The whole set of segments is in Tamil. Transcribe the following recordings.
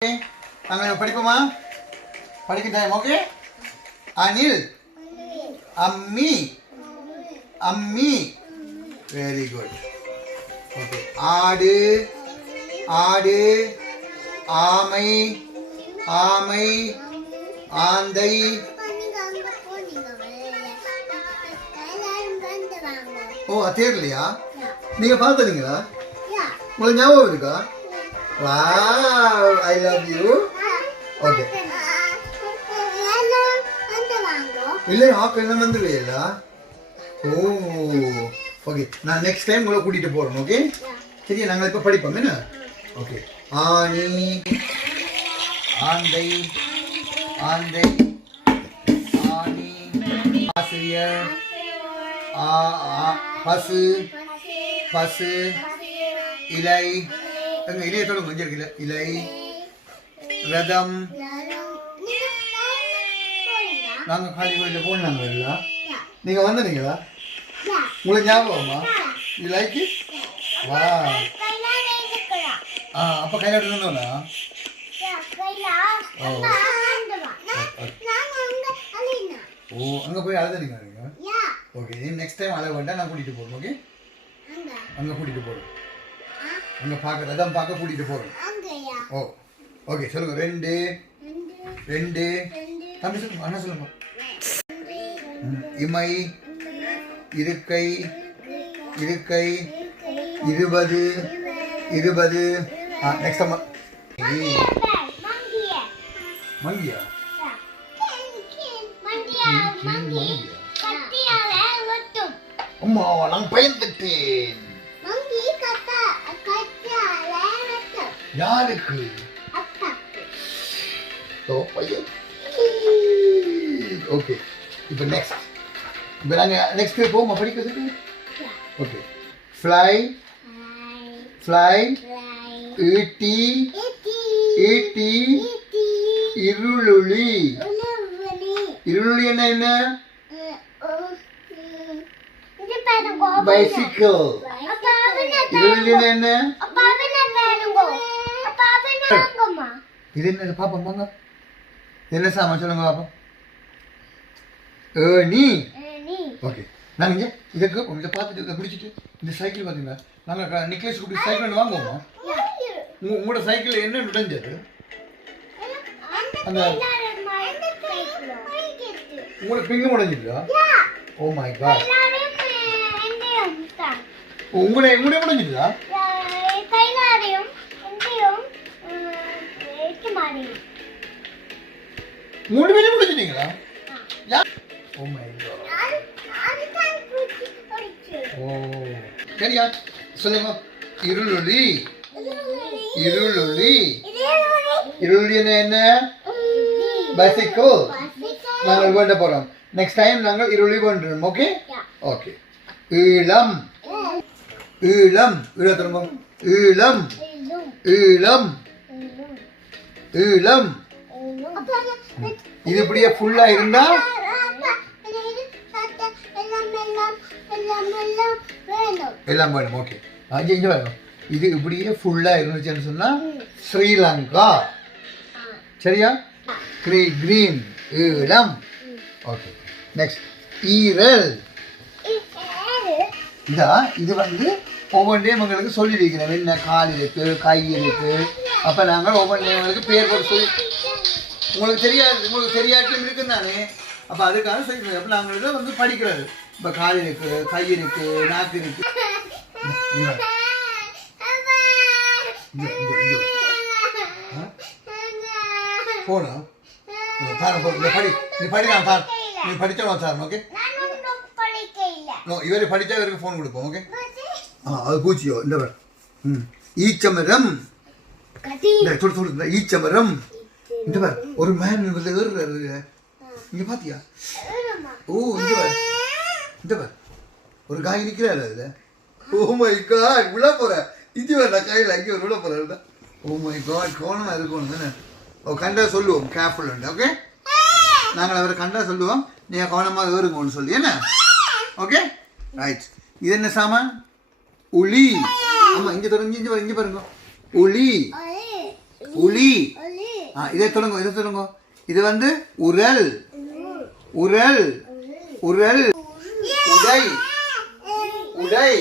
நாங்கள் படிப்போமா? படிக்க டைம். ஓகே. அனில், அம்மி, அம்மி. Very good. ஓகே. ஆடு, ஆடு, ஆமை, ஆமை, ஆந்தை. ஓ தெரியலையா? நீங்க பார்த்தீங்களா? உங்களுக்கு ஞாபகம் இருக்கா? Wow, I love you. Okay. இல்லை ஆக்கெல்லாம் வந்து வேலா. ஓ ஓகே. நான் நெக்ஸ்ட் டைம் உங்களை கூட்டிட்டு போறேன். ஓகே சரியா? நாங்கள் இப்போ படிப்போம் என்ன? ஓகே. ஆனி, ஆந்தை, ஆந்தை, ஆனி, ஆசிரியர், பசு, பசு, இலை. இலையை தொடங்க கொஞ்சம் இருக்குல்ல. இலை, ரதம். நாங்கள் காலி கோயிலில் போனாங்க இல்ல? நீங்கள் வந்தீங்களா? உங்களுக்கு ஞாபகமா? You like it? வா. அப்போ கையில் எடுத்துருந்தோம்னா? ஓ அங்கே போய் அழுதுனீங்க நீங்கள்? ஓகே. நெக்ஸ்ட் டைம் அழகு வேண்டாம், நான் கூட்டிகிட்டு போகிறேன். ஓகே அங்கே கூட்டிகிட்டு போகிறேன். அங்கே பார்க்க ரதம் பார்க்க கூட்டிகிட்டு போகிறோம். ஓ ஓகே. சொல்லுங்க. ரெண்டு, ரெண்டு. தம்பி சொல்லுங்க, அண்ணா சொல்லுங்க. இமை, இருக்கை, இருக்கை, 20, 20. நெக்ஸ்ட் அம்மா மங்கியா? அம்மா நான் பயந்துட்டேன். யாருக்கு? ஓகே. இப்போ நெக்ஸ்ட் இப்போ நாங்கள் நெக்ஸ்ட் போவோமா படிக்கிறதுக்கு? ஓகே. ஃப்ளை, ஃப்ளை, ஈட்டி, ஈட்டி, இருளுளி. இருளுளி என்ன? என்ன? பைசிக்கிள். இருளுளி என்ன? இது என்ன பாப்பா? வாங்க. என்ன சாமான் சொல்லுங்க பாப்பா. ஏணி. ஓகே. நாங்கள் இதுக்கு இதை பார்த்துட்டு இதை பிடிச்சிட்டு இந்த சைக்கிள் பார்த்தீங்களா? நாங்கள் நெக்லஸ் கூட்டி சைக்கிள் ஒன்று வாங்குவோமா? உங்களோட சைக்கிள் என்ன நுழைஞ்சது? அந்த உங்களோட பிங்கு முடிஞ்சிருக்கா? Oh my god. உங்களோட முடிஞ்சிருக்கா? மூணு பேரும் முடிச்சிட்டீங்களா? ஓ மை காட். ஓ சரியா? சொல்லுங்க. இருளுளி, இருளுளி. இருளுளி என்ன? பைசிக்கிள். நாங்கள் வேண்ட போகிறோம். நெக்ஸ்ட் டைம் நாங்கள் இருளி வேண்டுறோம். Okay okay. ஈழம், ஈழம். ஈழ திரும்ப. ஈழம், ஈழம், ஈழம். இது இப்படியே ஃபுல்லா இருந்தா எல்லாம் வேணும். ஓகே. இங்கே வேணும். இது இப்படியே ஃபுல்லா இருந்துச்சுன்னு சொன்னா ஸ்ரீலங்கா. சரியா? கிரீன், ஈழம். ஓகே. நெக்ஸ்ட் ஈரல். இதா இது வந்து ஒவ்வொன்றையும் உங்களுக்கு சொல்லியிருக்கிறேன். என்ன கால் இருக்கு, கை இருக்கு. அப்போ நாங்கள் ஒவ்வொன்றையும் உங்களுக்கு பேர் போட்டு சொல்லி உங்களுக்கு தெரியாது, உங்களுக்கு தெரியாட்டிலும் இருக்குன்னு தானே. அப்போ அதுக்காக சொல்லிக்கிறேன். அப்போ நாங்கள் இதை வந்து படிக்கிறது. இப்போ கால் இருக்கு, கை இருக்கு, நாக்கு இருக்கு. போனா படி. நீ படி. நான் தார். நீ படித்தவன் சார். ஓகே. இவரு படித்தா இவருக்கு ஃபோன் கொடுப்போம். ஓகே. அது பூச்சியோ இந்த ஈச்சமரம். ஈச்சமரம். இந்த பார் ஒரு மேன் ஏறுறாரு. இங்க பாத்தியா? ஓ இந்த பார், இந்த பார் ஒரு காய் நிக்கிறாரு அதுல. Oh my god. உள்ள போற இது வேற கையில் அங்கே ஒரு உள்ள போறாரு. ஓ மை காட். கோணமா இருக்கணும் தானே. ஓ கண்டா சொல்லுவோம் கேர்ஃபுல். ஓகே. நாங்கள் அவரை கண்டா சொல்லுவோம் நீங்கள் கவனமாக ஏறுங்கன்னு சொல்லி என்ன? Okay right. இது என்ன சாமான்? உளி. ஆமாம் இங்கே தொடங்கி இங்கே பாருங்க. உளி, உளி. இதை சொல்லுங்க இது வந்து உரல் உரல் உரல் உடை உடை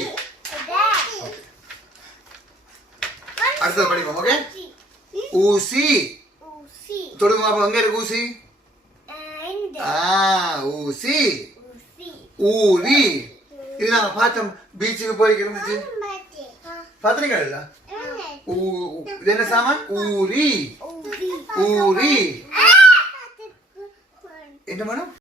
அடுத்தது படிப்போம் ஓகே ஊசி தொடுங்க அப்ப எங்க இருக்கு ஊசி ஊசி ஊரி இது நாங்க பார்த்தோம் பீச்சுக்கு போய் இருந்துச்சு பாத்திரீங்களா இது என்ன சாமான் ஊரி ஊரி என்ன மேடம்